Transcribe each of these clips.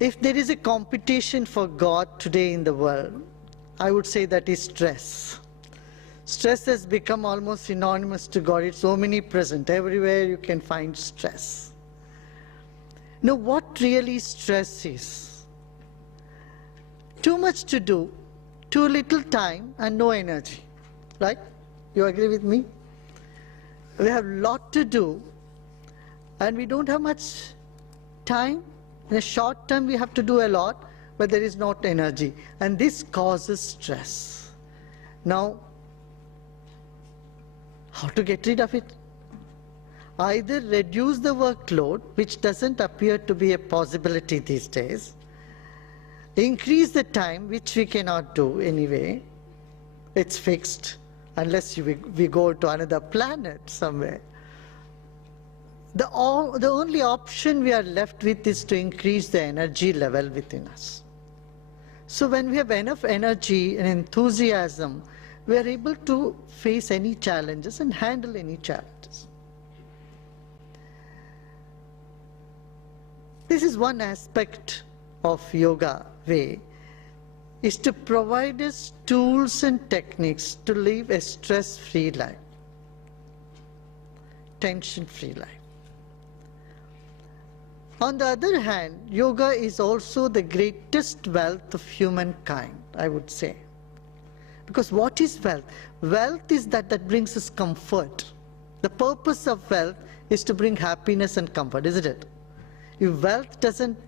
If there is a competition for God today in the world, I would say that is stress. Stress has become almost synonymous to God. It's omnipresent. Everywhere you can find stress. Now, what really stress is? Too much to do, too little time, and no energy. Right? You agree with me? We have a lot to do, and we don't have much time. In a short time, we have to do a lot, but there is not energy. And this causes stress. Now, how to get rid of it? Either reduce the workload, which doesn't appear to be a possibility these days, increase the time, which we cannot do anyway. It's fixed, unless we go to another planet somewhere. The only option we are left with is to increase the energy level within us. So when we have enough energy and enthusiasm, we are able to face any challenges and handle any challenges. This is one aspect of yoga way, is to provide us tools and techniques to live a stress-free life, tension-free life. On the other hand, yoga is also the greatest wealth of humankind, I would say. Because what is wealth? Wealth is that brings us comfort. The purpose of wealth is to bring happiness and comfort, isn't it? If wealth doesn't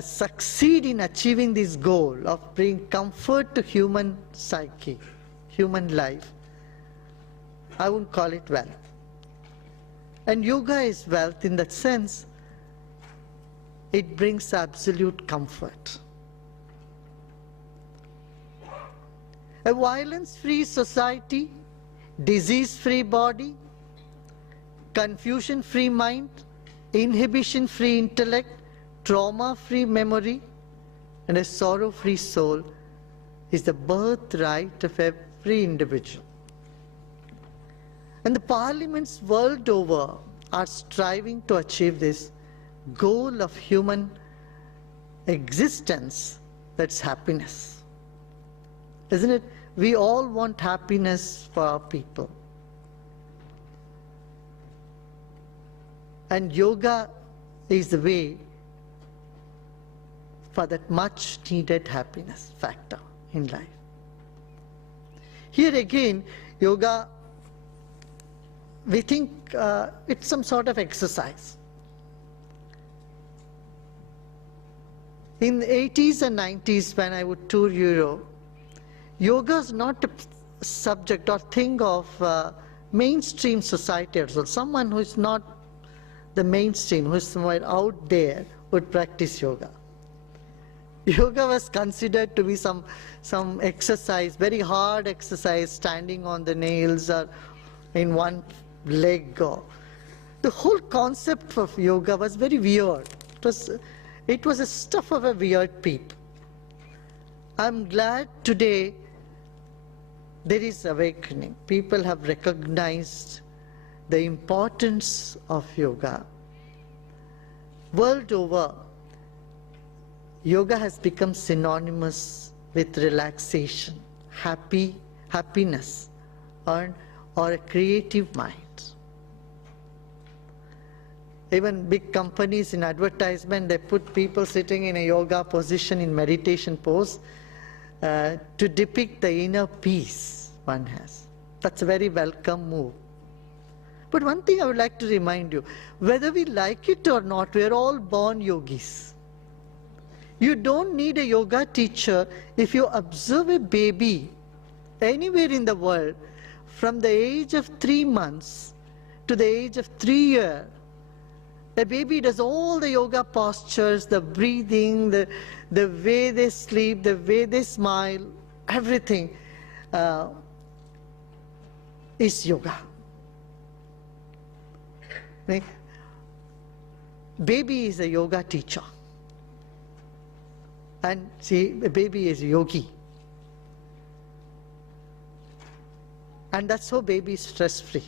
succeed in achieving this goal of bringing comfort to human psyche, human life, I wouldn't call it wealth. And yoga is wealth in that sense. It brings absolute comfort. A violence-free society, disease-free body, confusion-free mind, inhibition-free intellect, trauma-free memory, and a sorrow-free soul is the birthright of every individual. And the parliaments world over are striving to achieve this goal of human existence, that's happiness. Isn't it? We all want happiness for our people. And yoga is the way for that much needed happiness factor in life. Here again, yoga, we think it's some sort of exercise. In the 80s and 90s, when I would tour Europe, yoga is not a subject or thing of mainstream society at all. Someone who is not the mainstream, who is somewhere out there, would practice yoga. Yoga was considered to be some exercise, very hard exercise, standing on the nails or in one leg. The whole concept of yoga was very weird. It was a stuff of a weird people. I'm glad today there is awakening. People have recognized the importance of yoga. World over, yoga has become synonymous with relaxation, happiness, or a creative mind. Even big companies in advertisement, they put people sitting in a yoga position in meditation pose to depict the inner peace one has. That's a very welcome move. But one thing I would like to remind you, whether we like it or not, we're all born yogis. You don't need a yoga teacher. If you observe a baby anywhere in the world, from the age of 3 months to the age of 3 years, the baby does all the yoga postures, the breathing, the way they sleep, the way they smile, everything is yoga. Right? Baby is a yoga teacher. And see, a baby is a yogi. And that's how baby is stress-free.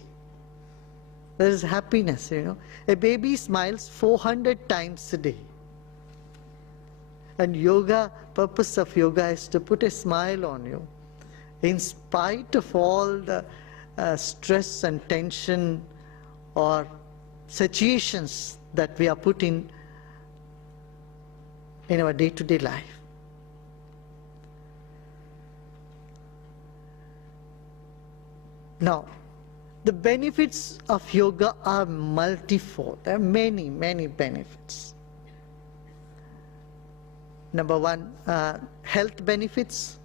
There is happiness, you know. A baby smiles 400 times a day. And purpose of yoga is to put a smile on you. In spite of all the stress and tension or situations that we are put in our day-to-day life. Now, the benefits of yoga are multifold. There are many, many benefits. Number one, health benefits.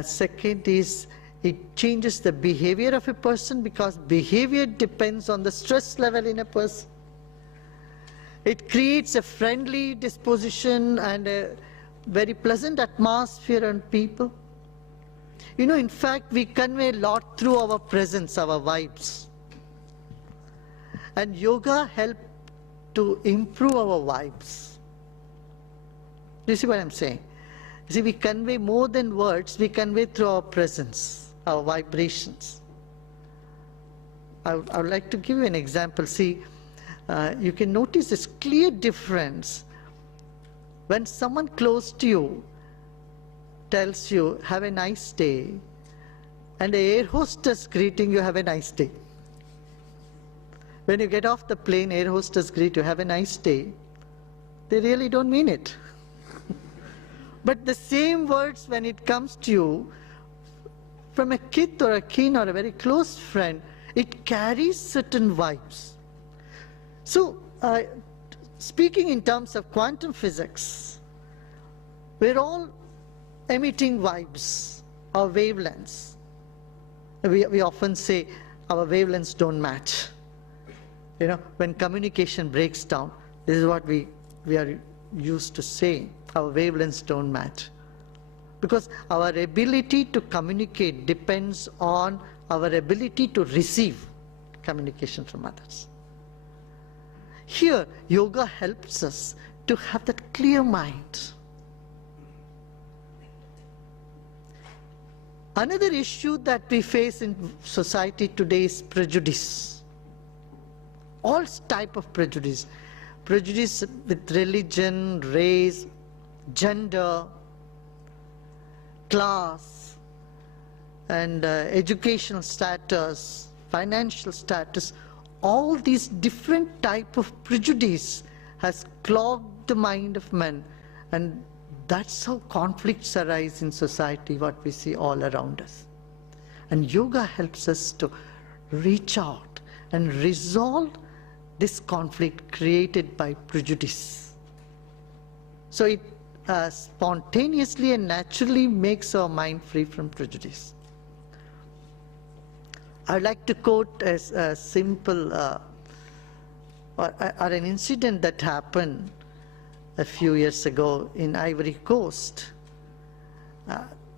Second is it changes the behavior of a person, because behavior depends on the stress level in a person. It creates a friendly disposition and a very pleasant atmosphere on people. You know, in fact, we convey a lot through our presence, our vibes. And yoga helps to improve our vibes. Do you see what I'm saying? You see, we convey more than words, we convey through our presence, our vibrations. I would like to give you an example. See, you can notice this clear difference when someone close to you tells you, have a nice day, and the air hostess greeting you, have a nice day. When you get off the plane, air hostess greet you, have a nice day. They really don't mean it. But the same words, when it comes to you from a kid or a kin or a very close friend, it carries certain vibes. So, speaking in terms of quantum physics, we're all emitting vibes, our wavelengths. We often say our wavelengths don't match. You know, when communication breaks down, this is what we are used to saying. Our wavelengths don't match. Because our ability to communicate depends on our ability to receive communication from others. Here, yoga helps us to have that clear mind. Another issue that we face in society today is prejudice. All type of prejudice. Prejudice with religion, race, gender, class, and educational status, financial status. All these different type of prejudice has clogged the mind of men, and that's how conflicts arise in society, what we see all around us. And yoga helps us to reach out and resolve this conflict created by prejudice. So it spontaneously and naturally makes our mind free from prejudice. I'd like to quote a simple or an incident that happened a few years ago in Ivory Coast.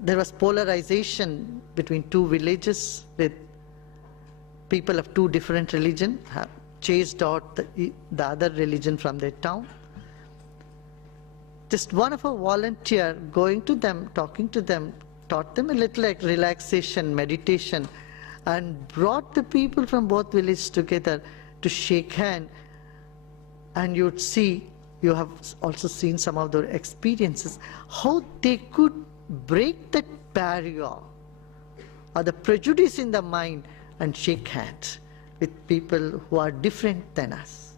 There was polarization between two villages with people of two different religions, chased out the other religion from their town. Just one of our volunteers going to them, talking to them, taught them a little like relaxation, meditation, and brought the people from both villages together to shake hands. And you'd see, you have also seen some of their experiences, how they could break that barrier or the prejudice in the mind and shake hands with people who are different than us.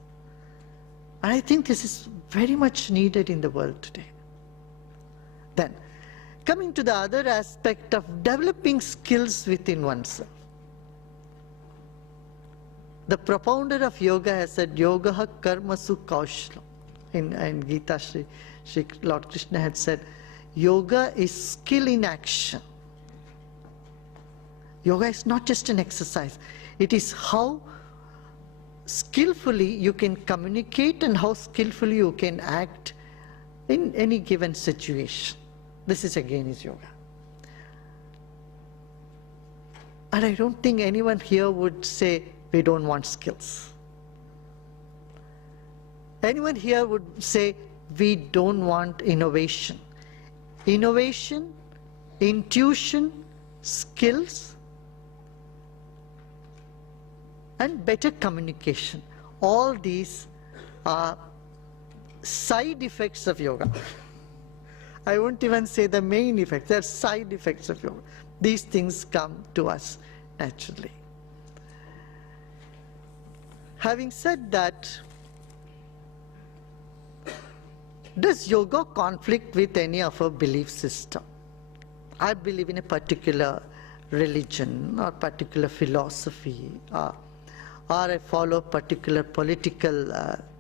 And I think this is very much needed in the world today. Then, coming to the other aspect of developing skills within oneself. The propounder of yoga has said, yoga karmasu kaushlam. In Gita, Lord Krishna had said, yoga is skill in action. Yoga is not just an exercise. It is how skillfully you can communicate and how skillfully you can act in any given situation. This is again is yoga. And I don't think anyone here would say we don't want skills. Anyone here would say we don't want innovation. Innovation, intuition, skills, and better communication. All these are side effects of yoga. I won't even say the main effects, they're side effects of yoga. These things come to us naturally. Having said that, does yoga conflict with any of our belief system? I believe in a particular religion or particular philosophy, or I follow a particular political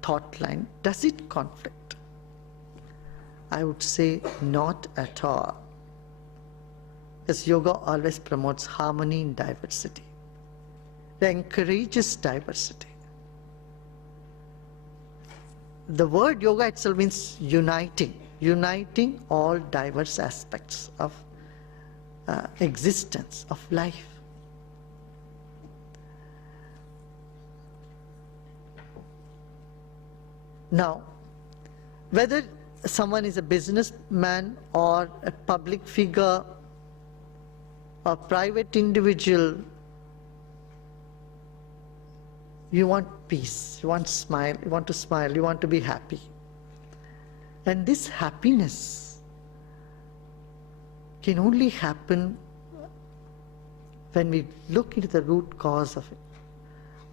thought line. Does it conflict? I would say not at all. As yoga always promotes harmony in diversity. It encourages diversity. The word yoga itself means uniting all diverse aspects of existence, of life. Now, whether someone is a businessman or a public figure or private individual, you want peace, you want smile, you want to smile, you want to be happy. And this happiness can only happen when we look into the root cause of it,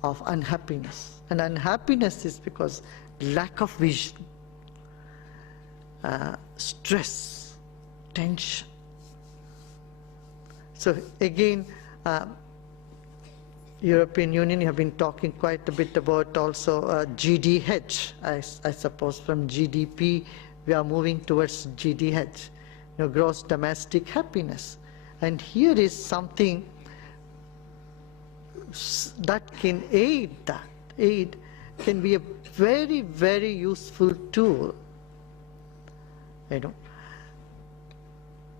of unhappiness. And unhappiness is because lack of vision, stress, tension. So again, European Union, you have been talking quite a bit about also GDH. I suppose from GDP we are moving towards GDH, gross domestic happiness. And here is something that can aid that. Aid can be a very, very useful tool.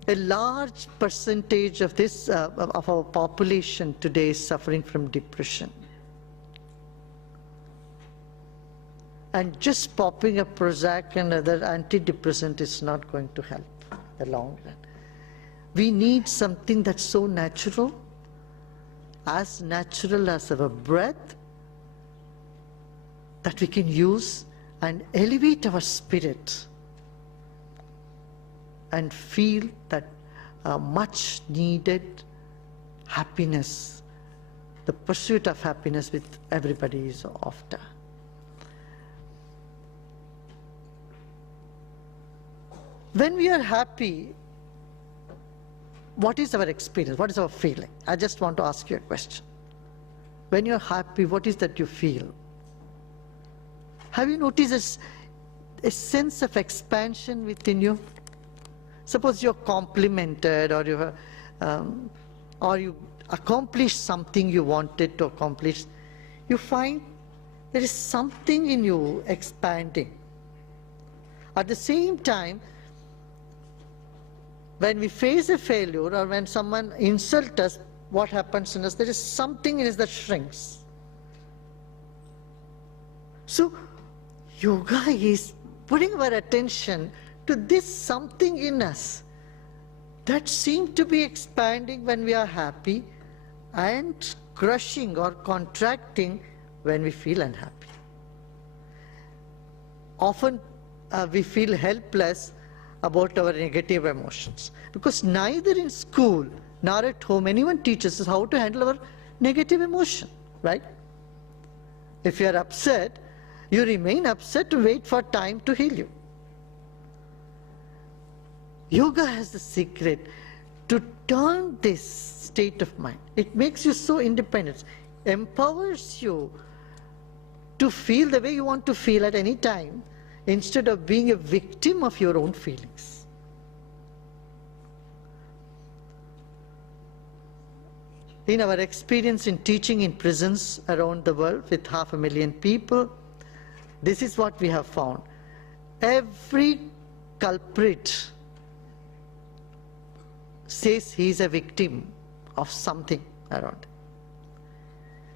A large percentage of this of our population today is suffering from depression. And just popping a Prozac and other antidepressant is not going to help in the long run. We need something that's so natural as our breath, that we can use and elevate our spirit and feel that much needed happiness, the pursuit of happiness with everybody is after. When we are happy, what is our experience? What is our feeling? I just want to ask you a question. When you're happy, what is that you feel? Have you noticed a sense of expansion within you? Suppose you're complimented, or you accomplished something you wanted to accomplish. You find there is something in you expanding. At the same time, when we face a failure or when someone insults us, what happens in us? There is something in us that shrinks. So, yoga is putting our attention to this something in us that seems to be expanding when we are happy and crushing or contracting when we feel unhappy. Often we feel helpless about our negative emotions because neither in school nor at home anyone teaches us how to handle our negative emotion, right? If you are upset, you remain upset to wait for time to heal you. Yoga has the secret to turn this state of mind. It makes you so independent, empowers you to feel the way you want to feel at any time instead of being a victim of your own feelings. In our experience in teaching in prisons around the world with 500,000 people, this is what we have found. Every culprit says he is a victim of something around.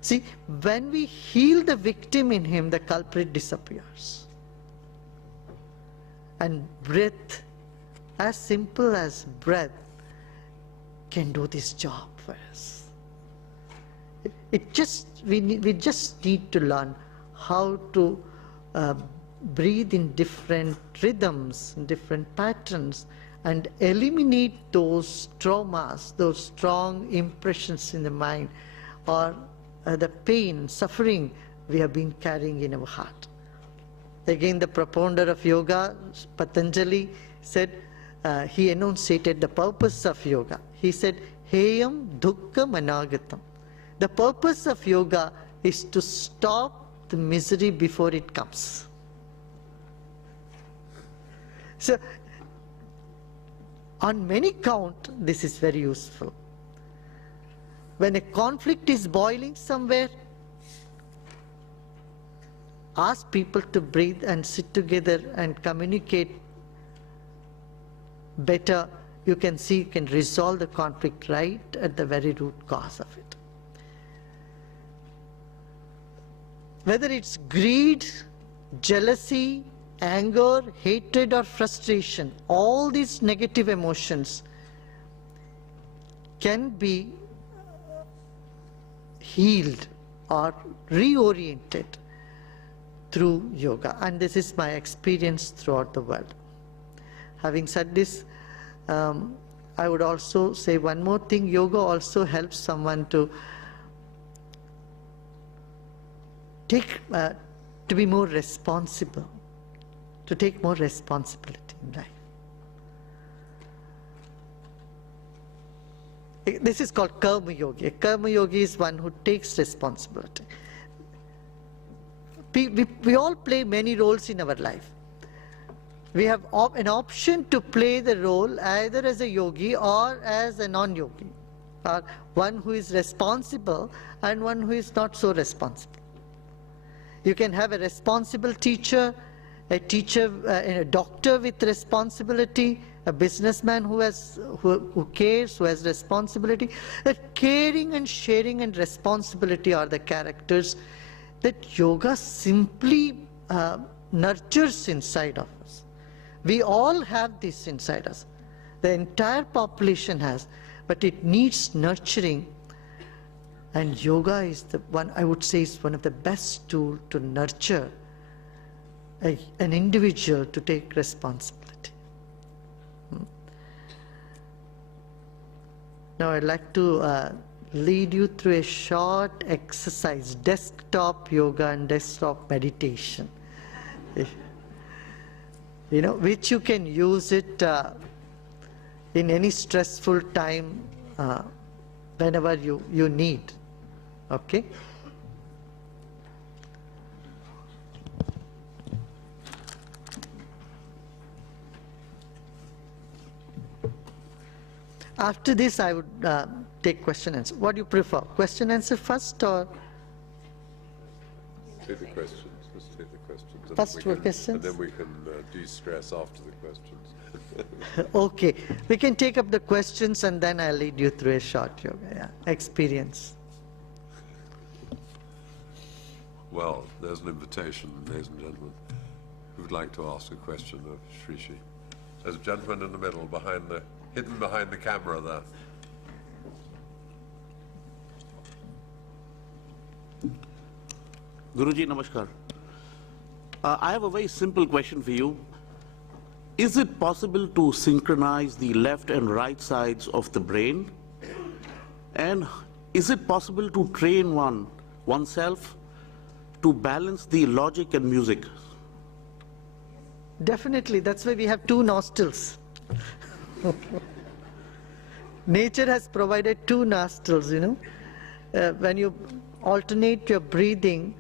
See, when we heal the victim in him, the culprit disappears. And breath, as simple as breath, can do this job for us. We just need to learn how to breathe in different rhythms, in different patterns, and eliminate those traumas, those strong impressions in the mind, or the pain, suffering we have been carrying in our heart. Again, the propounder of yoga, Patanjali, said, he enunciated the purpose of yoga. He said, Heyam dukkha managatam. The purpose of yoga is to stop the misery before it comes. So, on many counts, this is very useful. When a conflict is boiling somewhere, ask people to breathe and sit together and communicate better. You can see you can resolve the conflict right at the very root cause of it. Whether it's greed, jealousy, anger, hatred, or frustration, all these negative emotions can be healed or reoriented through yoga, and this is my experience throughout the world. Having said this, I would also say one more thing. Yoga also helps someone to be more responsible, to take more responsibility in life. This is called karma yogi. A karma yogi is one who takes responsibility. We all play many roles in our life. We have an option to play the role either as a yogi or as a non-yogi, or one who is responsible and one who is not so responsible. You can have a responsible teacher, a doctor with responsibility, a businessman who cares, who has responsibility. That caring and sharing and responsibility are the characters that yoga simply nurtures inside of us. We all have this inside us. The entire population has, but it needs nurturing. And yoga is the one, I would say, is one of the best tools to nurture an individual to take responsibility. Now I'd like to lead you through a short exercise, desktop yoga and desktop meditation, which you can use it in any stressful time whenever you need. Okay? After this, I would take question answer. What do you prefer? Question answer first, or? Take the questions. Let's take the questions. First questions? And then we can de-stress after the questions. Okay. We can take up the questions and then I'll lead you through a short yoga experience. Well, there's an invitation, ladies and gentlemen, who would like to ask a question of Sri Sri. There's a gentleman in the middle, hidden behind the camera there. Guruji, namaskar. I have a very simple question for you. Is it possible to synchronize the left and right sides of the brain? And is it possible to train oneself to balance the logic and music? Definitely. That's why we have two nostrils. Nature has provided two nostrils, when you alternate your breathing,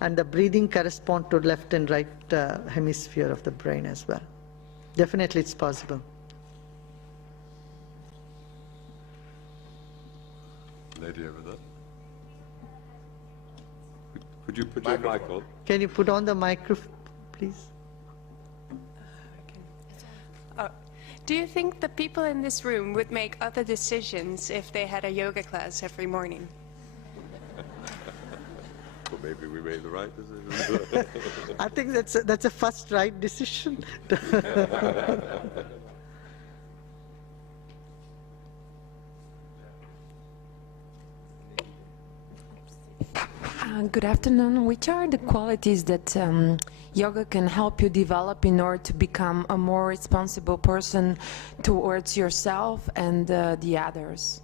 and the breathing corresponds to left and right hemisphere of the brain as well. Definitely it's possible. Lady over there. Could you put your mic on? Can you put on the microphone, please? Do you think the people in this room would make other decisions if they had a yoga class every morning? Well, maybe we made the right decision. I think that's a first right decision. Good afternoon. Which are the qualities that yoga can help you develop in order to become a more responsible person towards yourself and the others?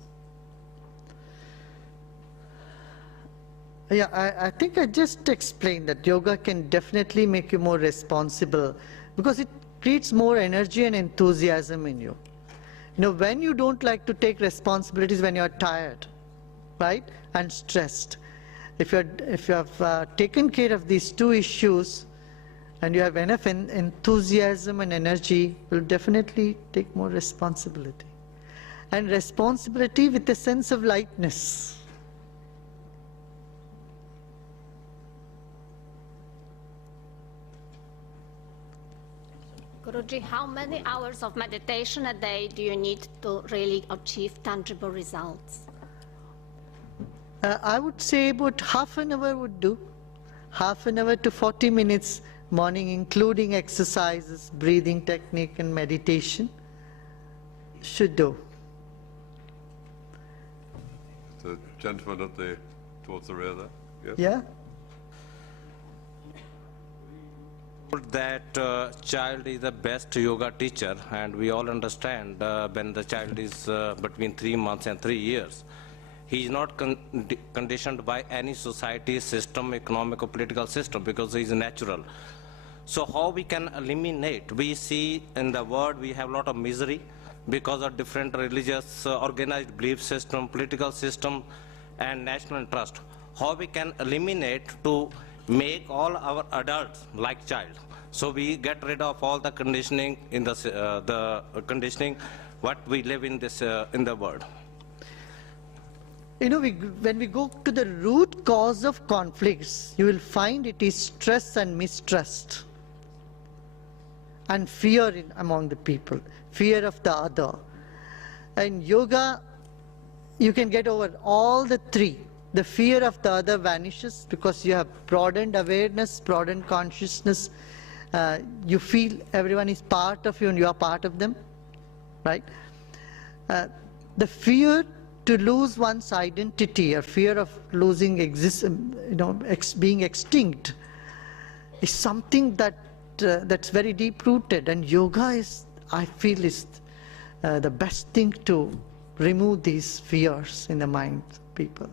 Yeah, I think I just explained that yoga can definitely make you more responsible because it creates more energy and enthusiasm in you. You know, when you don't like to take responsibilities, when you're tired, right, and stressed. If you have taken care of these two issues and you have enough enthusiasm and energy, you'll definitely take more responsibility. And responsibility with a sense of lightness. Guruji, how many hours of meditation a day do you need to really achieve tangible results? I would say about half an hour would do. Half an hour to 40 minutes morning, including exercises, breathing technique and meditation, should do. The gentleman towards the rear there. Yes? Yeah? That child is the best yoga teacher, and we all understand when the child is between 3 months and 3 years. He is not conditioned by any society, system, economic or political system, because he is natural. So how we can eliminate? We see in the world we have a lot of misery because of different religious, organized belief system, political system, and national interest. How we can eliminate to make all our adults like child. So we get rid of all the conditioning in the conditioning what we live in this in the world. You know, when we go to the root cause of conflicts, you will find it is stress and mistrust and fear among the people, fear of the other. And yoga, you can get over all the three. The fear of the other vanishes because you have broadened awareness, broadened consciousness. You feel everyone is part of you and you are part of them, right? The fear to lose one's identity or fear of losing being extinct is something that's very deep-rooted, and yoga is, I feel, is the best thing to remove these fears in the mind of people.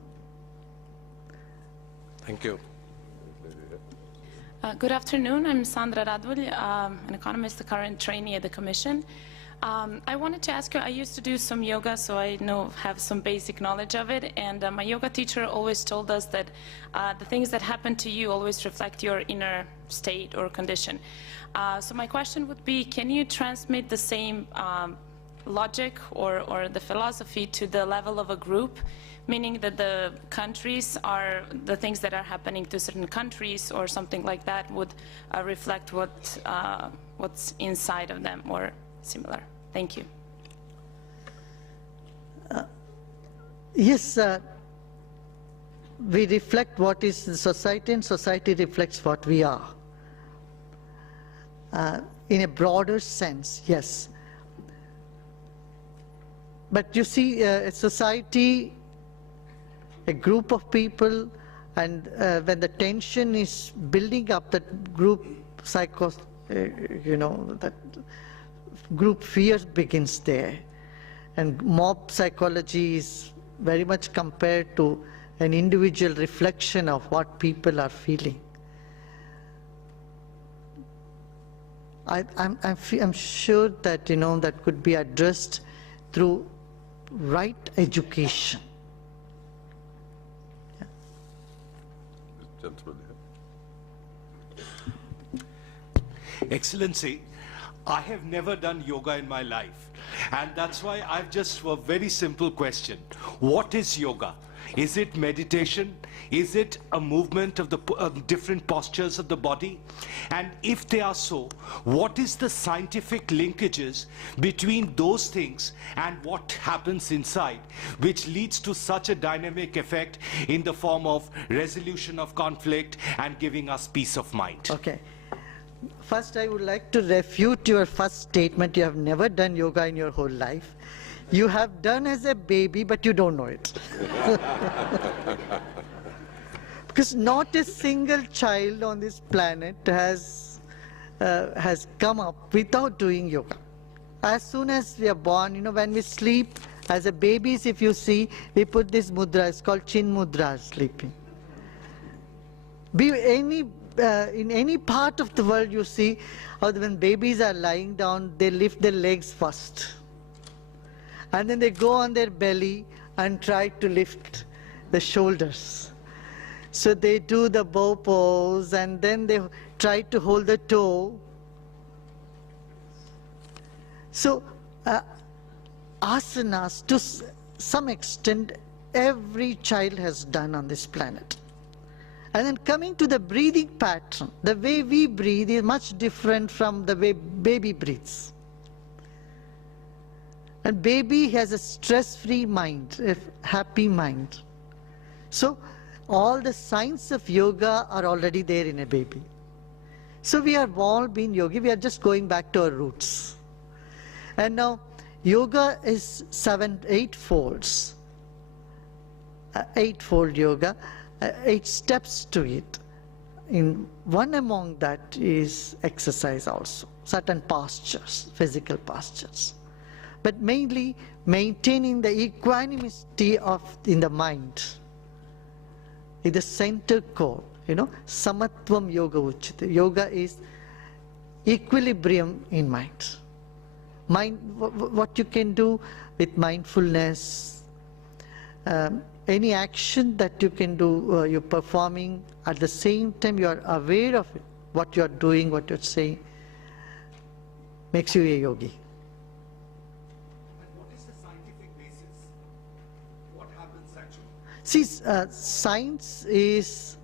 Thank you. Good afternoon. I'm Sandra Radulj, an economist, a current trainee at the Commission. I wanted to ask you, I used to do some yoga, so I have some basic knowledge of it, and my yoga teacher always told us that the things that happen to you always reflect your inner state or condition. So my question would be, can you transmit the same logic or the philosophy to the level of a group, meaning that the countries are, the things that are happening to certain countries or something like that would reflect what's inside of them or similar? Thank you. Yes, we reflect what is in society, and society reflects what we are. In a broader sense, yes. But you see, a society, a group of people, and when the tension is building up, that group that group fear begins there. And mob psychology is very much compared to an individual reflection of what people are feeling. I'm sure that, that could be addressed through right education. Yeah. Gentleman here. Excellency, I have never done yoga in my life, and that's why I've just a very simple question. What is yoga? Is it meditation? Is it a movement of the different postures of the body? And if they are so, what is the scientific linkages between those things and what happens inside, which leads to such a dynamic effect in the form of resolution of conflict and giving us peace of mind? Okay. First, I would like to refute your first statement. You have never done yoga in your whole life. You have done as a baby, but you don't know it. Because not a single child on this planet has come up without doing yoga. As soon as we are born, you know, when we sleep, as a babies, if you see, we put this mudra, it's called chin mudra, sleeping. In any part of the world you see, how when babies are lying down, they lift their legs first. And then they go on their belly and try to lift the shoulders. So they do the bow pose, and then they try to hold the toe. So asanas, to some extent, every child has done on this planet. And then coming to the breathing pattern, the way we breathe is much different from the way baby breathes. And baby has a stress-free mind, a happy mind. So all the signs of yoga are already there in a baby. So we have all been yogi, we are just going back to our roots. And now yoga is eightfold yoga. 8 steps to it. In one among that is exercise also, certain postures, physical postures. But mainly maintaining the equanimity in the mind, in the center core, you know, samatvam yoga uchite. Yoga is equilibrium in mind. What you can do with mindfulness, any action that you can do, you're performing, at the same time you are aware of it, what you are doing, what you're saying, makes you a yogi. And what is the scientific basis? What happens actually? See, science is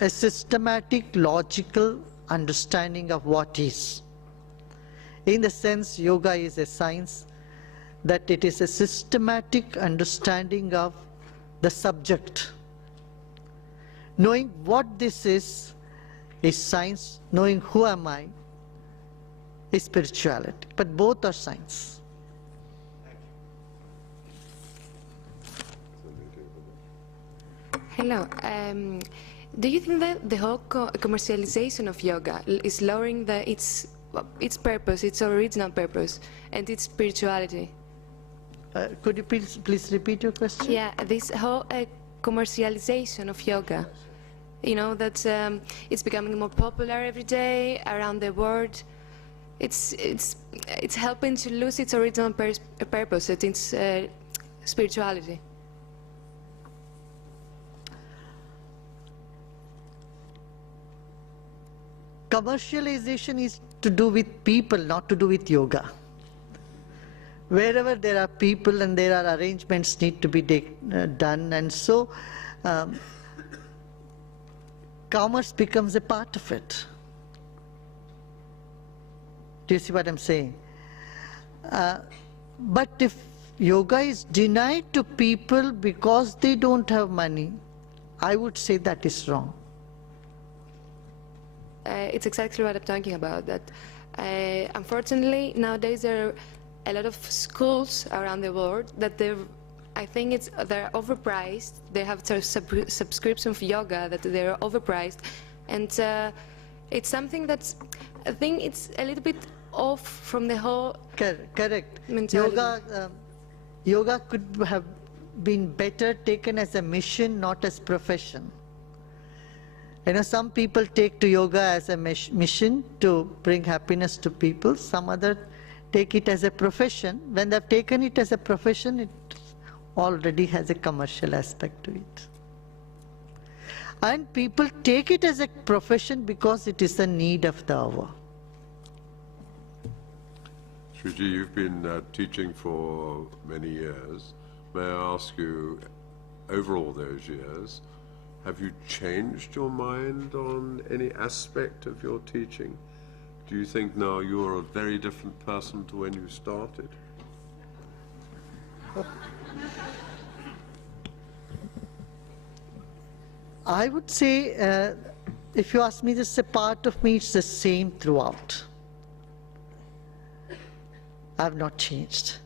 a systematic, logical understanding of what is. In the sense, yoga is a science, that it is a systematic understanding of the subject. Knowing what this is science. Knowing who am I is spirituality. But both are science. Hello. Do you think that the whole commercialization of yoga is lowering its purpose, its original purpose, and its spirituality? Could you please repeat your question? Yeah, this whole commercialization of yoga, you know, that it's becoming more popular every day around the world. It's helping to lose its original purpose, its spirituality. Commercialization is to do with people, not to do with yoga. Wherever there are people and there are arrangements need to be done, and so commerce becomes a part of it. Do you see what I'm saying? But if yoga is denied to people because they don't have money, I would say that is wrong. It's exactly what I'm talking about. That unfortunately nowadays there are a lot of schools around the world that I think they're overpriced. They have subscription for yoga that they're overpriced, and it's something that's, I think it's a little bit off from the whole correct mentality. Yoga could have been better taken as a mission, not as profession. You know, some people take to yoga as a mission to bring happiness to people. Some other take it as a profession. When they've taken it as a profession, it already has a commercial aspect to it. And people take it as a profession because it is a need of the hour. Sriji, you've been teaching for many years. May I ask you, over all those years, have you changed your mind on any aspect of your teaching? Do you think now you're a very different person to when you started? I would say, if you ask me, this is a part of me, it's the same throughout. I have not changed.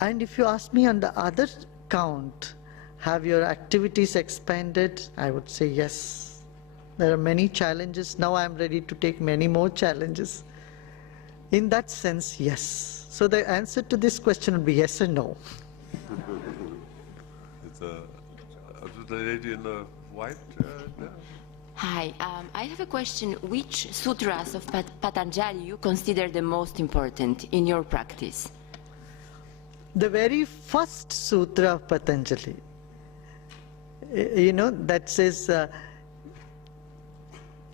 And if you ask me on the other count, Have your activities expanded? I would say yes. There are many challenges. Now I am ready to take many more challenges. In that sense, yes. So the answer to this question would be yes and no. It's the lady in the white now. Hi, I have a question. Which sutras of Patanjali you consider the most important in your practice? The very first sutra of Patanjali, that says,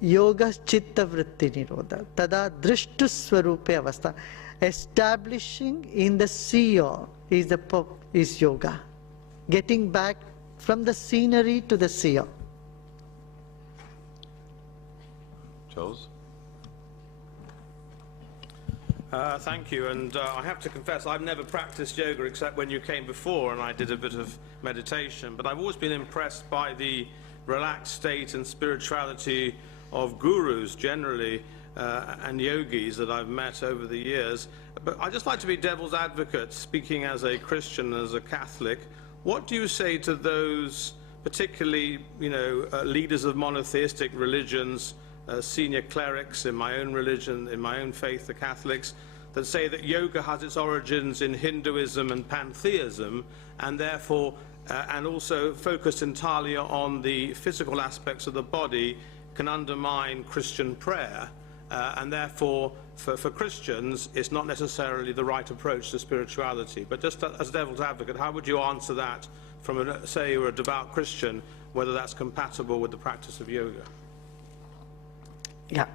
Yoga Chitta Vritti Nirodha, Tada Drishtu Swarupe Avastha. Establishing in the seer is yoga. Getting back from the scenery to the seer. Charles? Thank you, and I have to confess I've never practiced yoga except when you came before and I did a bit of meditation, but I've always been impressed by the relaxed state and spirituality of gurus generally and yogis that I've met over the years. But I'd just like to be devil's advocate, speaking as a Christian, as a Catholic. What do you say to those particularly, leaders of monotheistic religions, senior clerics in my own religion, in my own faith, the Catholics, that say that yoga has its origins in Hinduism and pantheism, and therefore, and also focused entirely on the physical aspects of the body, can undermine Christian prayer, and therefore, for Christians, it's not necessarily the right approach to spirituality. But just as devil's advocate, how would you answer that from, say, you're a devout Christian, whether that's compatible with the practice of yoga? Yeah.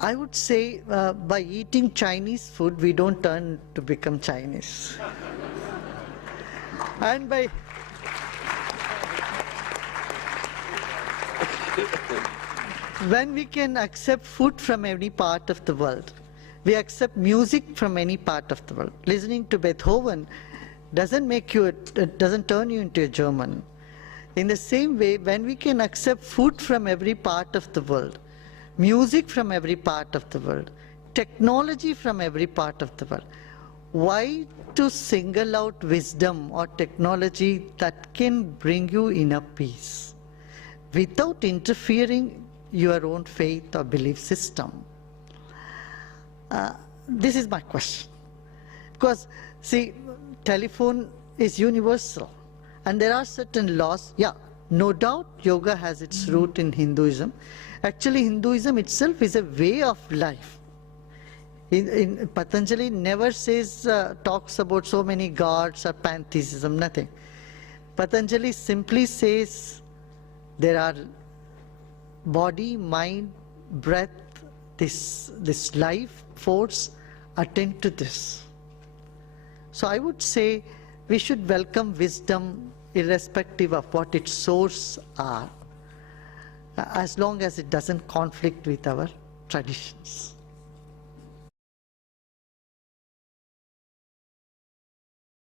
I would say by eating Chinese food, we don't turn to become Chinese. And by when we can accept food from any part of the world, we accept music from any part of the world. Listening to Beethoven doesn't turn you into a German. In the same way, when we can accept food from every part of the world, music from every part of the world, technology from every part of the world, why to single out wisdom or technology that can bring you inner peace without interfering your own faith or belief system? This is my question. Because, see, telephone is universal, and there are certain laws. Yeah, no doubt yoga has its root in Hinduism. Actually, Hinduism itself is a way of life. In Patanjali never says, talks about so many gods or pantheism, nothing. Patanjali simply says there are body, mind, breath, this life force, attend to this. So I would say we should welcome wisdom irrespective of what its source are, as long as it doesn't conflict with our traditions.